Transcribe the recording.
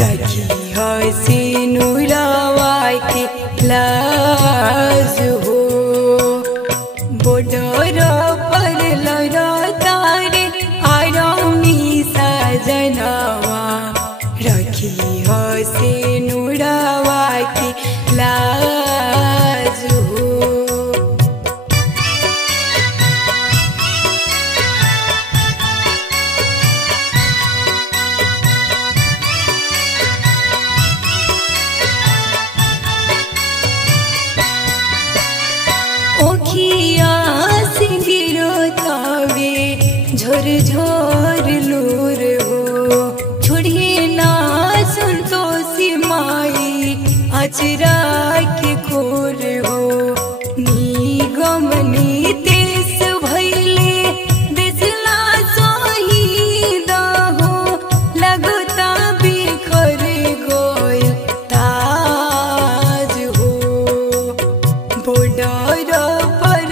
रखी हसी नुरावा के लाज हो बॉर्डर पर लड़ता रे आरामी सजनवा रखी हसी नुरावा के लाज हो। ओखिया से गिरतावे झोर झोर लूर हो छोड़िए ना संतोषी माई अचरा के खोर हो निगम नीतेश भैले दिसला शहीद हो लगता बिखर गए ताज हो बॉर्डर पर